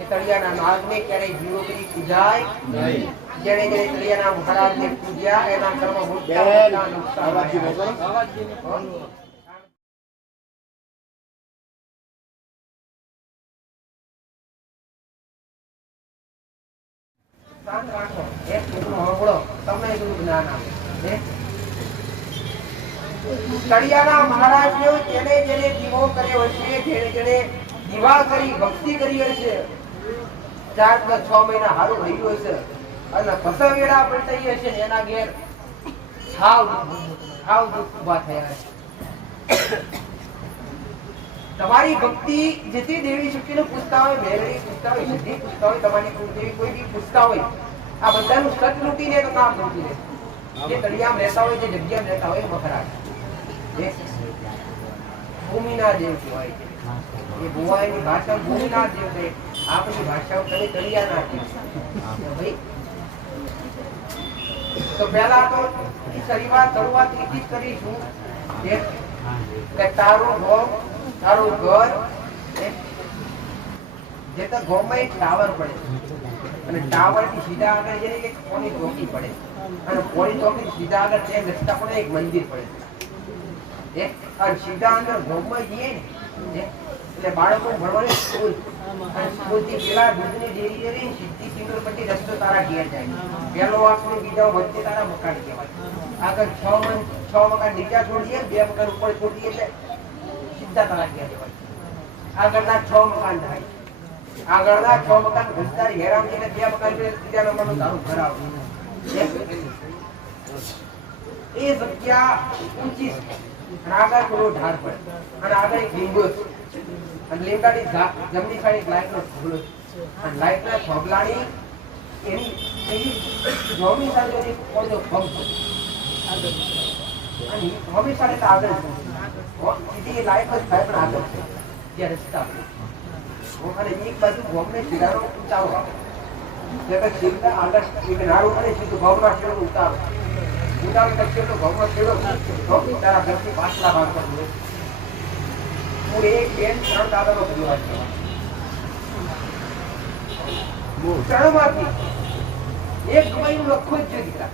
કે તળિયાના નાગને ક્યારેય જીવો કરી પૂજાય નહીં. જેણે જેણે તળિયાના મહારાજને પૂજ્યા એના કર્મ મોટા મોટા નુકસાન થયા. શાંત રાખો. એક છોકરો સાંભળો, તમને એટલું જ્ઞાન આપે. તળિયાના મહારાજને જેને જેને દીવો કર્યો હશે, જેને જેને દીવા કરી ભક્તિ કરી હશે, 4 કે 6 મહિના હારું રહ્યું હશે અને પસવેડા પલટાઈ હશે ને એના ઘેર સાવ દુઃખ ઉભા થયા હશે. તમારી ભક્તિ જેથી દેવી શક્તિને પૂછતા હોય, મેળવી પૂછતા હોય, સિદ્ધિ પૂછતા હોય, તમારી દેવી કોઈ બી પૂછતા હોય, આ બધાનું સત લૂંટીને તો કામ કરતી રહે. જે તળિયામાં રહેતા હોય, જે જગ્યામાં રહેતા હોય, મહારાજ ભૂમિના દેવ કહેવાય છે. એ ભુવાઈની ભાષા ભૂમિના દેવ છે. આપણી ભાષાઓ તમે તળિયાના દેવ. ભાઈ તો પહેલા તો શરૂઆત એટલી જ કરીશું કે તારું ગામ, તારું ઘર, જે તો ગામમાં એક ટાવર પડે અને ટાવર થી સીધા આગળ જઈને એક કોની ચોકી પડે અને કોની ચોકી સીધા આગળ એક રસ્તા પડે, એક મંદિર પડે. અને સીધા અંદર ગામમાં જઈએ ને એટલે બાળકો ભણવાની સ્કૂલ, અને સ્કૂલ થી પેલા દૂધની ડેરી રહી સિદ્ધિ સિંદુર પછી રસ્તો તારા ઘેર જાય. પેલો વાંક બીજા વચ્ચે તારા મકાન કહેવાય. આગળ 6 મકાન નીચા છોડીએ, 2 મકાન ઉપર છોડીએ એટલે સીધા તારા ઘેર જવાય. આગળના 6 મકાન થાય. આગળના 6 મકાન ઘસતારી હેરામ છે, 2 મકાન ત્રીજા નંબરનું તારું ઘર આવે. એ જગ્યા ઊંચી છે અને આગળ થોડો ઢાળ પડે અને આગળ એક લીંબો છે અને લીમડાની જમણી સાઈડ એક લાઈટનો થોબલો છે અને લાઈટના થોબલાની એની જમણી સાઈડ એક પડદો પંપ છે અને જમણી સાઈડ આગળ સીધી લાઈટ જ થાય પણ આગળ છે ત્યાં રસ્તા અને એક બાજુ ગોમને શીરાનો ઉતારો આવે. સીધા આગળ એક નાળું અને સીધું ગોમના શીરો ઉતારો કરશે તો ગોમનો શીરો તારા ઘરથી પાછલા ભાગ પર હું 1, 2, 3 દાદાનો પરિવાર છે. 3 માંથી એક ભાઈનું લખું જ છે દીકરા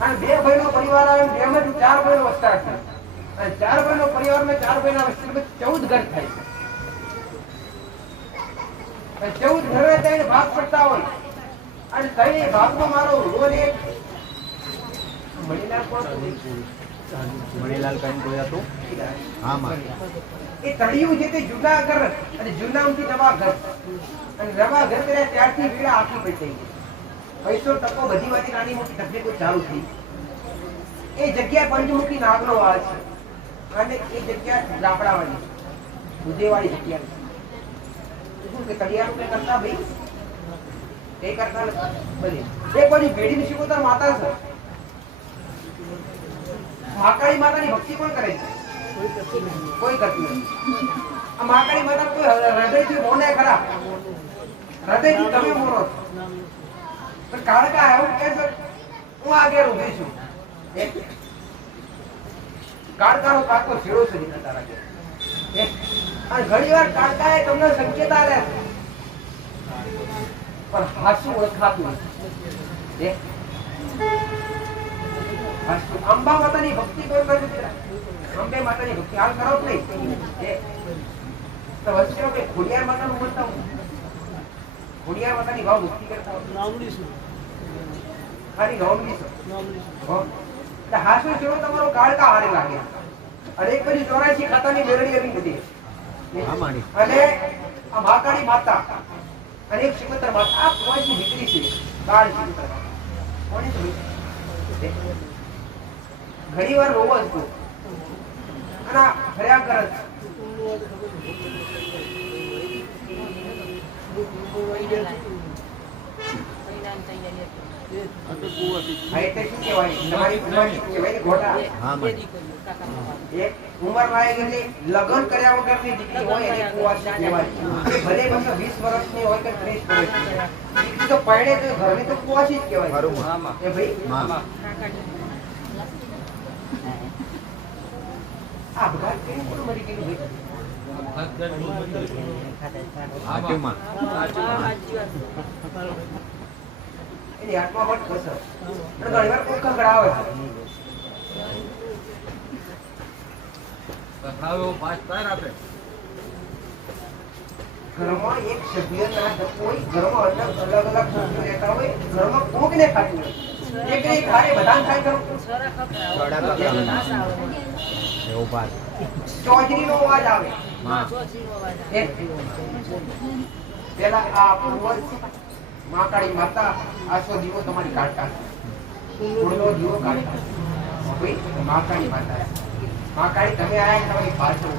અને 2 ભાઈનો પરિવાર આવે, 2 માંથી 4 ભાઈનો વસ્તાર છે અને 4 ભાઈનો પરિવારમાં 4 ભાઈના વસ્તારમાં 14 ઘર થાય છે. 14 ઘરે થઈને ભાગ પડતા હોય અને કઈ ભાગમાં મારો રોલ એક મણીલાલ કઈ કોઈ હતું? હા માં એ તળિયું છે તે જૂના ઘર અને જૂનામાંથી નવા ઘર અને નવા ઘર કર્યા ત્યારથી વીડા આખી પડી ગઈ. પૈસો ટકો બધી વાતી નાની મોટી તકલીફો ચાલુ થઈ. એ જગ્યા પંચમુખી નાગનો વાળ છે અને એ જગ્યા લાપડાવાળી ઉદેવાળી જગ્યા શું કે તળિયાનું કઈ કરતા ભાઈ કઈ કરતા નથી. એક બાજુ ભેડીની શિકોતર માતા છે. મહાકાળી માતાની ભક્તિ કોણ કરે છે? કોઈ કરતું નથી. આ મહાકાળી માતા કોઈ હૃદયથી મોને ખરા, હૃદયથી તમે મોનો પણ કાળકા એવું કે છે હું આગળ ઉભી છું. કાળકાનો પાકો શેડો છે તારા ઘેર. અને ઘણી વાર કાળકાએ તમને સંકેત આપ્યા પણ હાસું ઓળખાતું નથી. અંબા માતાની ભક્તિ કોઈ કરે છે? અંબે માતાની ભક્તિ હાલ કરો જ નહીં. તો વચ્ચે કે ખોડિયાર માતાનું બોલતા હું ખોડિયાર માતાની ભાવ ભક્તિ કરતા નામડી છું, ખાલી નામડી છું. એટલે હાસુ જેવો તમારો કાળકા હારે લાગે અને એક બાજુ 84 ખાતાની મેળડી આવી બધી અને આ મહાકાળી માતા અને એક શિકોતર માતા આ કોઈની દીકરી છે. કાળ શિકોતર કોની છે? ઘણી વાર રોવો જ તો અને ફર્યા કરે લગ્ન કર્યા વગરની દીકરી હોય એને કુંવાસી કહેવાય. ભલે 20 વર્ષની હોય કે 30 વર્ષની દીકરી તો પરણે તો ઘરની તો કુંવાસી જ કહેવાય. એ ભાઈ આ ભગવાન કેવી રીતે મરી ગયું ભાઈ? હાચુમાં. એની આત્મા પણ ખુશ હોય. અને ઘણી વાર કોઈ ખગડાવે છે. ઘરમાં એક સભ્ય ના હોય, ઘરમાં અલગ અલગ સભ્યો રહેતા હોય, ઘરમાં કોકને ખાતું હોય. એકને એક હારે બધાને ખાય ખરું? એવું ભાત. ચોજરીનો અવાજ આવે. હા. પેલા આ પૂર્વજ મહાકાળી માતા આસો દીવો તમારી કાઢતા, ફૂલનો દીવો કાઢતા. ભાઈ મહાકાળી માતા, મહાકાળી તમે આયા તમારી પાછળ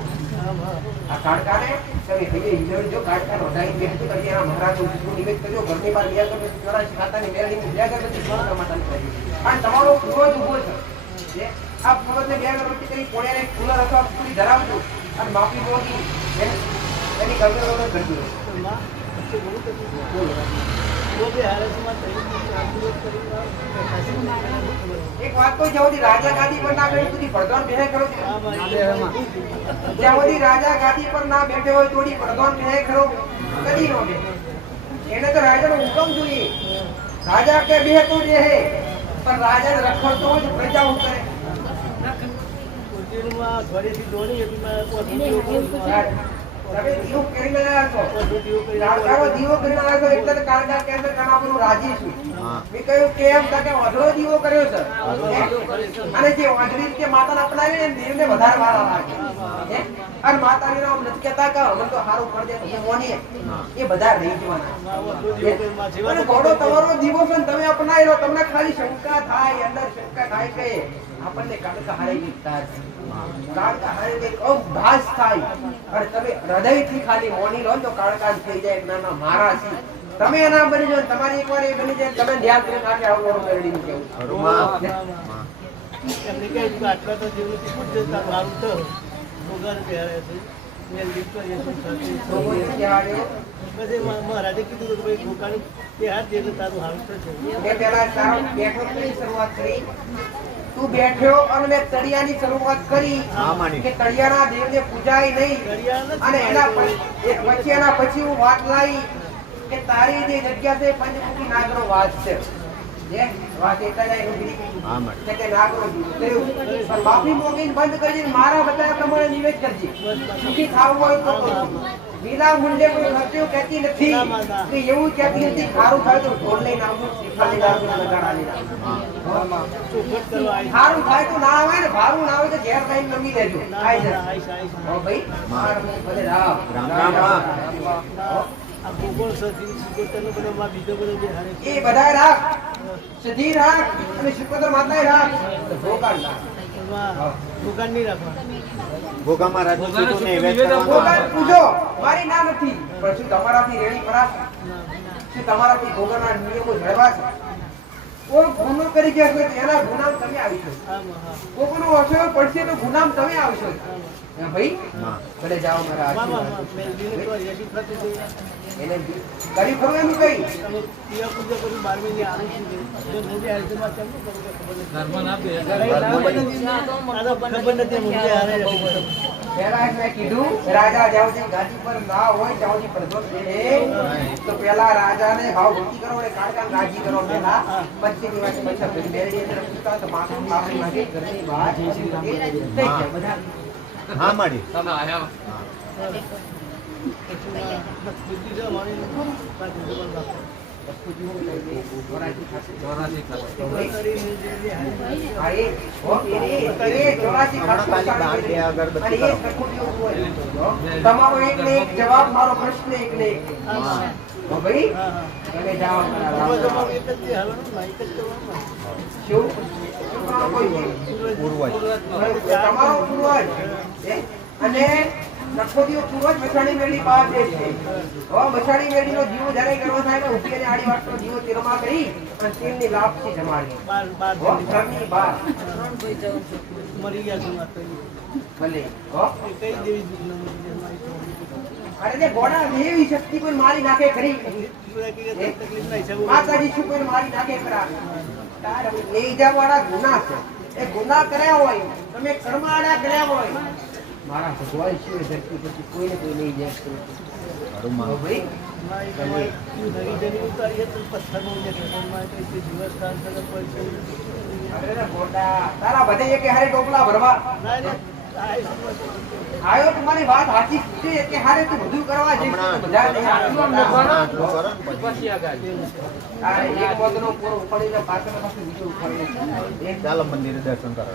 આ કાઢકાને તમે હૈયે હિલવજો, કાઢકાને વધારી બેસતું કરી એના મહારાજનો દીવો નિવેદ કરજો, ઘરની બહાર ગયા તો ચોરાશી ખાતાની મેળવીને બે અગરબત્તી સોના માતાને કરી. અને તમારો પૂર્વજ ઊભો છે, આ પૂર્વજને બે અગરબત્તી કરી પોળિયાને કુલર અથવા પૂરી ધરાવજો અને માફી માંગી એની ગરબડો કરજો. એક વાત તો જ્યાં સુધી રાજા ગાદી પર ના બેઠે સુધી પ્રધાન બેહે કરો. જ્યાં સુધી રાજા ગાદી પર ના બેઠે હોય તોડી પ્રધાન બેહે ખરો કદી નો બેહે. એને તો રાજાનો હુકમ જોઈએ. રાજા કે બેહે તો બેહે, પણ રાજાને રખડતો હોય તો પ્રજા શું કરે? તમે દીવો કરીને આવ્યા છો, કાળકારો દીવો કરીને આવ્યા છો એટલે તો કાળકા કેન્દ્ર કણાપુર રાજી છું. મેં કહ્યું કેમ કે વાંધળો દીવો કર્યો છે અને જે વાંધળી કે માતાને અપનાવી ને દેવને વધારે વાળા લાગે અને માતાની નામ નથી કહેતા કે અમે તો સારું ફળ દે તમે મોનીએ એ બધા રહી જવાના. અને ઘોડો તમારો દીવો છે તમે અપનાવી લો, તમને ખાલી શંકા થાય, અંદર શંકા થાય કે આપણને કાળકા હારે ગીતતા છે, કાળકા હારે એક અવભાસ થાય અને તમે હૃદયથી ખાલી મોની લો તો કાળકા થઈ જાય. ના મારા છે તમે એના બની જાવ, તમારી એકવાર એ બની જાય તમે ધ્યાન કરીને આટલે આવવાનું કરડી ની કેવું એમને કહે કે આટલા તો જેવું ટીપું જ જતા મારું તો પગાર પહેરે છે મેં લીધો એ શું પછી મહારાજે કીધું કે ભાઈ ભૂકાનું તે હાથ જેટલું તારું હારું તો છે. મેં પહેલા તારો બેઠકની શરૂઆત કરી, તું બેઠ્યો અને મેં તળિયાની શરૂઆત કરી કે તળિયાના દેવને પૂજાય નહીં અને એના પછી એના પછી હું વાત લાવી કે તારી જે જગ્યા છે પંચમુખી નાગનો વાસ છે. જે વાત એટલા જાય એનું બીજી કે નાગનો કર્યું પણ માફી મોગીને બંધ કરજે, મારા બતાવ્યા પ્રમાણે નિવેદ કરજે. સુખી ખાવું હોય તો વિના મૂલ્યે કોઈ ખર્ચો કહેતી નથી કે એવું કહેતી નથી ખારું થાય તો ઢોલ લઈને આવું, શ્રીફળ લઈને આવું, લગાડા લઈને આવું. સારું થાય તો ના આવે ને ભારું ના આવે તો ઘેર ખાઈને નમી લેજો. આઈ જાય હો ભાઈ માર ભલે રામ રામ રામ. આ ભૂગોળ સધી સુગોતરનો બધો માં બીજો બધો જે હારે એ બધાય રાખ, સધી રાખ અને શુક્ર માતાય રાખ, ભોગાડ રાખ. ભૂગાન નહીં રાખવા. ભોગામાં રાજુ નૈવેદ્ય ભોગાડ પૂજો મારી ના નથી, પણ શું તમારાથી રેડી પરાશે? શું તમારાથી ભોગાના નિયમો જળવાશે? કોઈ ગુનો કરી જશે તો એના ગુનામ તમે આવશો, કોઈનો અસર પડશે તો ગુનામ તમે આવશો. ભાઈ ભલે જાઓ મારા એને કરી ખરું એમ કઈ પૂજા કરી 12 મહિને આવી ખબર નથી પેલા મેં કીધું રાજા જ્યાં સુધી ગાદી પર ના હોય ત્યાં સુધી પ્રદોષ રહે તો પેલા રાજાને ભાવ ભક્તિ કરો અને કાળકા રાજી કરો. પેલા પછી ની વાત પછી મેરેજ ને પૂછતા તો માથું માફી માંગે ઘરની બહાર થઈ જાય બધા. હા માડી તમે આયા તમારો એક ને એક જવાબ, મારો પ્રશ્ન એક ને એક. ભાઈ તમે જાઓ તમારો પૂર્વજ અને નખોદીઓ પૂર્વજ મસાણી મેળી બહાર દે છે. હવે મસાણી મેળીનો જીવો જ્યારે કરવો થાય ને ઉઠી અને આડી વાટનો જીવો તેલમાં કરી અને તેલની લાપસી જમાડી ઘરની બહાર મરી ગયા ભલે કઈ દેવી અરે તે ગોડા દેવી શક્તિ કોઈ મારી નાખે ખરી? માતાજી શું કોઈ મારી નાખે ખરા? લઈ જવાના ગુના છે. એ ગુના કર્યા હોય, તમે કર્માડા કર્યા હોય મારા ભગવાન સિવાય ધરતી પરથી કોઈને કોઈ નહીં જાય તો અરુમાં ભાઈ માં એ તમારે નવી જરી ઉતારીએ તો પથ્થરનું જે ઘરમાં કંઈ દિવસ કાલ થતો પડશે અરે રે ગોડા તારા બધે એક હારે ટોપલા ભરવા ના રે આયો તમારી વાત સાચી છે કે હારે તું બધું કરવા જઈશ તો બધા નહીં આટલું આમ આટલું કરો ને પછી. આ એક પગનો પૂરો ઉપાડીને પાછળ પાછું બીજું ઉપાડીને એક ચાલો મંદિરે દર્શન કરો